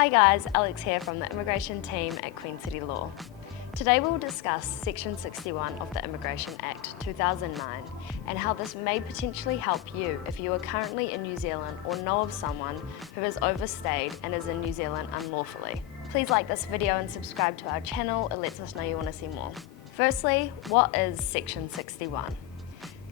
Hi guys, Alex here from the immigration team at Queen City Law. Today we'll discuss Section 61 of the Immigration Act 2009 and how this may potentially help you if you are currently in New Zealand or know of someone who has overstayed and is in New Zealand unlawfully. Please like this video and subscribe to our channel, it lets us know you want to see more. Firstly, what is Section 61?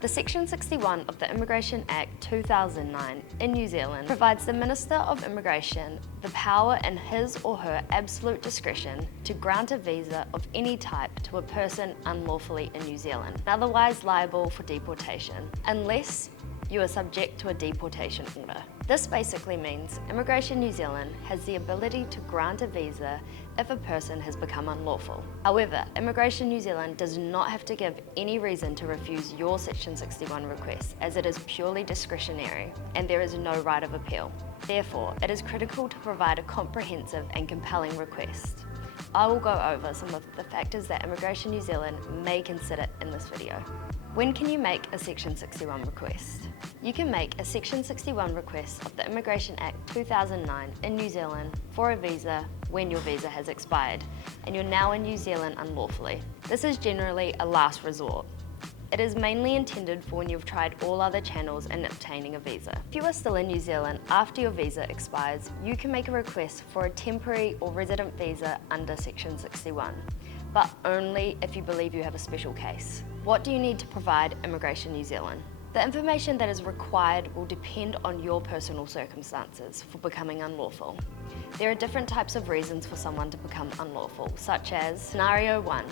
The Section 61 of the Immigration Act 2009 in New Zealand provides the Minister of Immigration the power in his or her absolute discretion to grant a visa of any type to a person unlawfully in New Zealand, otherwise liable for deportation, unless you are subject to a deportation order. This basically means Immigration New Zealand has the ability to grant a visa if a person has become unlawful. However, Immigration New Zealand does not have to give any reason to refuse your Section 61 request, as it is purely discretionary and there is no right of appeal. Therefore, it is critical to provide a comprehensive and compelling request. I will go over some of the factors that Immigration New Zealand may consider in this video. When can you make a Section 61 request? You can make a Section 61 request of the Immigration Act 2009 in New Zealand for a visa when your visa has expired and you're now in New Zealand unlawfully. This is generally a last resort. It is mainly intended for when you've tried all other channels in obtaining a visa. If you are still in New Zealand after your visa expires, you can make a request for a temporary or resident visa under Section 61, but only if you believe you have a special case. What do you need to provide Immigration New Zealand? The information that is required will depend on your personal circumstances for becoming unlawful. There are different types of reasons for someone to become unlawful, such as Scenario 1,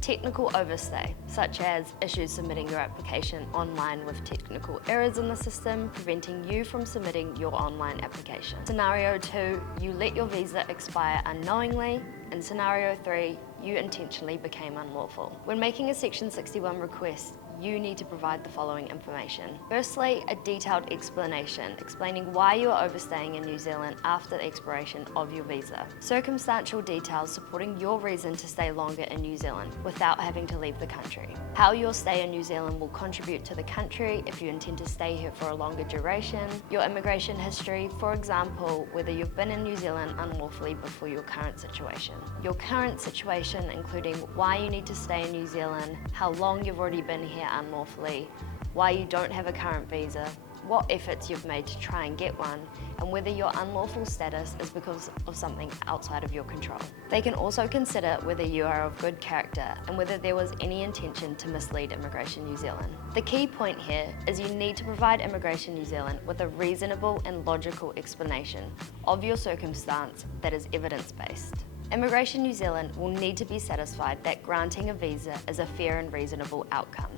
technical overstay, such as issues submitting your application online with technical errors in the system, preventing you from submitting your online application. Scenario 2, you let your visa expire unknowingly. And Scenario 3, you intentionally became unlawful. When making a Section 61 request, you need to provide the following information. Firstly, a detailed explanation explaining why you are overstaying in New Zealand after the expiration of your visa. Circumstantial details supporting your reason to stay longer in New Zealand without having to leave the country. How your stay in New Zealand will contribute to the country if you intend to stay here for a longer duration. Your immigration history, for example, whether you've been in New Zealand unlawfully before your current situation. Your current situation, including why you need to stay in New Zealand, how long you've already been here unlawfully, why you don't have a current visa, what efforts you've made to try and get one, and whether your unlawful status is because of something outside of your control. They can also consider whether you are of good character and whether there was any intention to mislead Immigration New Zealand. The key point here is you need to provide Immigration New Zealand with a reasonable and logical explanation of your circumstance that is evidence-based. Immigration New Zealand will need to be satisfied that granting a visa is a fair and reasonable outcome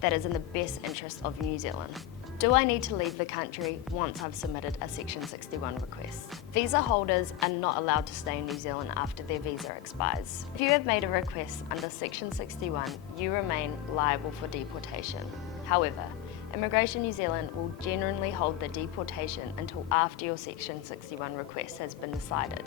that is in the best interest of New Zealand. Do I need to leave the country once I've submitted a Section 61 request? Visa holders are not allowed to stay in New Zealand after their visa expires. If you have made a request under Section 61, you remain liable for deportation. However, Immigration New Zealand will generally hold the deportation until after your Section 61 request has been decided.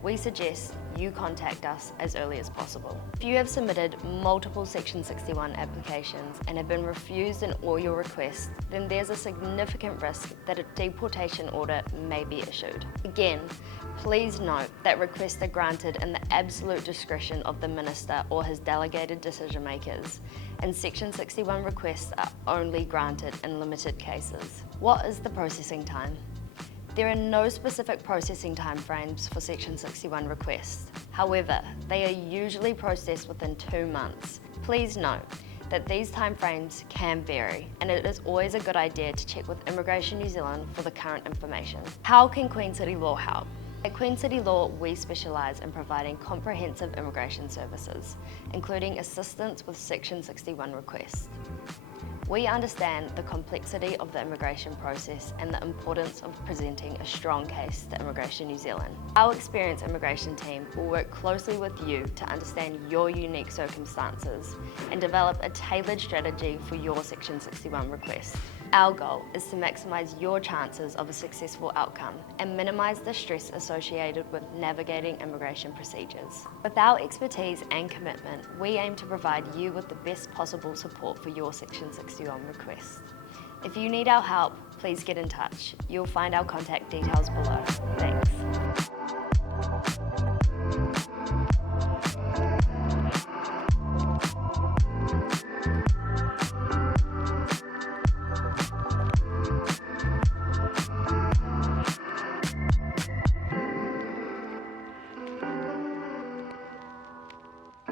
We suggest you contact us as early as possible. If you have submitted multiple Section 61 applications and have been refused in all your requests, then there's a significant risk that a deportation order may be issued. Again, please note that requests are granted in the absolute discretion of the Minister or his delegated decision makers, and Section 61 requests are only granted in limited cases. What is the processing time? There are no specific processing timeframes for Section 61 requests. However, they are usually processed within 2 months. Please note that these timeframes can vary, and it is always a good idea to check with Immigration New Zealand for the current information. How can Queen City Law help? At Queen City Law, we specialise in providing comprehensive immigration services, including assistance with Section 61 requests. We understand the complexity of the immigration process and the importance of presenting a strong case to Immigration New Zealand. Our experienced immigration team will work closely with you to understand your unique circumstances and develop a tailored strategy for your Section 61 request. Our goal is to maximise your chances of a successful outcome and minimise the stress associated with navigating immigration procedures. With our expertise and commitment, we aim to provide you with the best possible support for your Section 61 request. If you need our help, please get in touch. You'll find our contact details below.